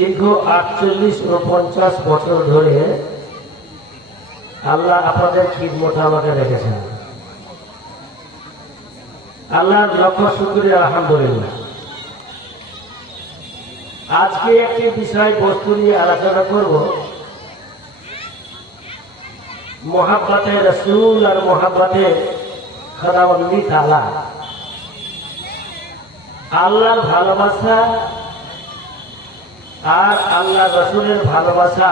দীর্ঘ 48 ও 50 বছর ধরে আল্লাহ আপনাদের খিদমত আমাকে রেখেছেন। আল্লাহর লক্ষ শুকরিয়া, আলহামদুলিল্লাহ। আজকে একটি বিষয় বস্তু নিয়ে আলোচনা করব, মোহাব্বতে রাসূল আর মোহাব্বতে খোদাবন্দি তাআলা। আল্লাহর ভালোবাসা আর আল্লাহ রাসূলের ভালোবাসা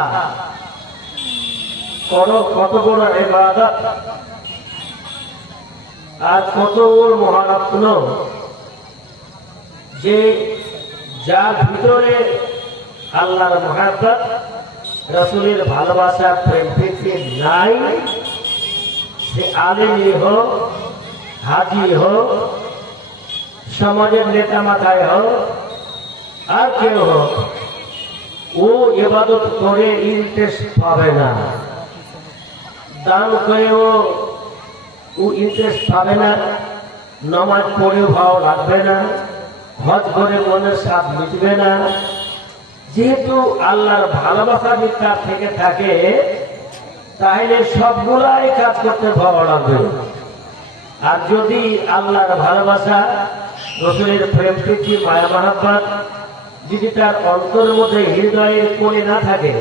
কত বড় ইবাদত আর কত বড় মহারত্ন, যে যার ভিতরে আল্লাহর মহাব্বত রাসূলের ভালোবাসা প্রেম প্রীতি নাই, সে আলেমই হোক, হাজি হোক, সমাজের নেতা মাথায় হোক, আর কেউ হোক, ও ইবাদত করে ইন্টারেস্ট পাবে না। দান করেও ও ইন্টারেস্ট পাবে না, নামাজ পড়েও ভালো লাগবে না, হজ করে মনের স্বাদ মিটবে না। যেহেতু আল্লাহর ভালোবাসা যদি তার থেকে থাকে, তাহলে সবগুলাই কাজ করতে ভালো লাগবে। আর যদি আল্লাহর ভালোবাসা, রাসূলের প্রেম প্রীতি মায়া মহাব্বত যদি তার অন্তরের মধ্যে হৃদয়ের কোণে না থাকে,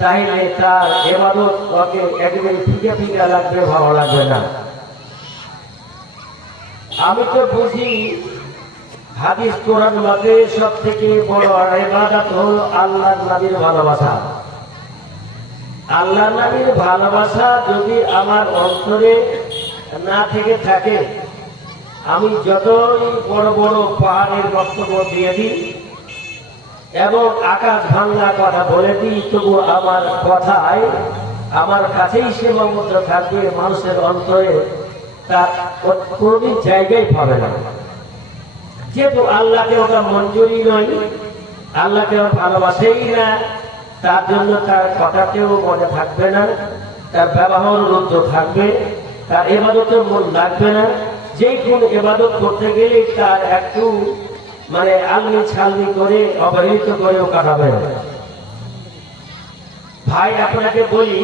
তাহলে তার ইবাদত ওকে একদম ফিকে ফিকে লাগবে, ভালো লাগবে না। আমি তো বুঝি হাদিস কোরআন মতে সব থেকে বড় ইবাদত হল আল্লাহর নবীর ভালোবাসা। আল্লাহর নবীর ভালোবাসা যদি আমার অন্তরে না থেকে থাকে, আমি যতই বড় বড় পাহাড়ের বক্তব্য দিয়ে দিই এবং আকাশ ভাঙা কথা বলে দিই, তবু আমার কথায় আমার কাছেই সীমাবদ্ধ থাকবে, মানুষের অন্তরে তার কোনদিন জায়গায় পাবে না। যেহেতু আল্লাহকে ওটা মঞ্জুরি নয়, আল্লাহকে ভালোবাসেই না, তার জন্য তার কথাতেও মনে থাকবে না, তার ব্যবহার রুদ্ধ থাকবে, তার ইবাদতের মন লাগবে না। যেই কোন ইবাদত করতে গেলে তার একটু আলমি ছালমি করে অবহেলিত করেও কাটাবে। ভাই আপনাকে বলি,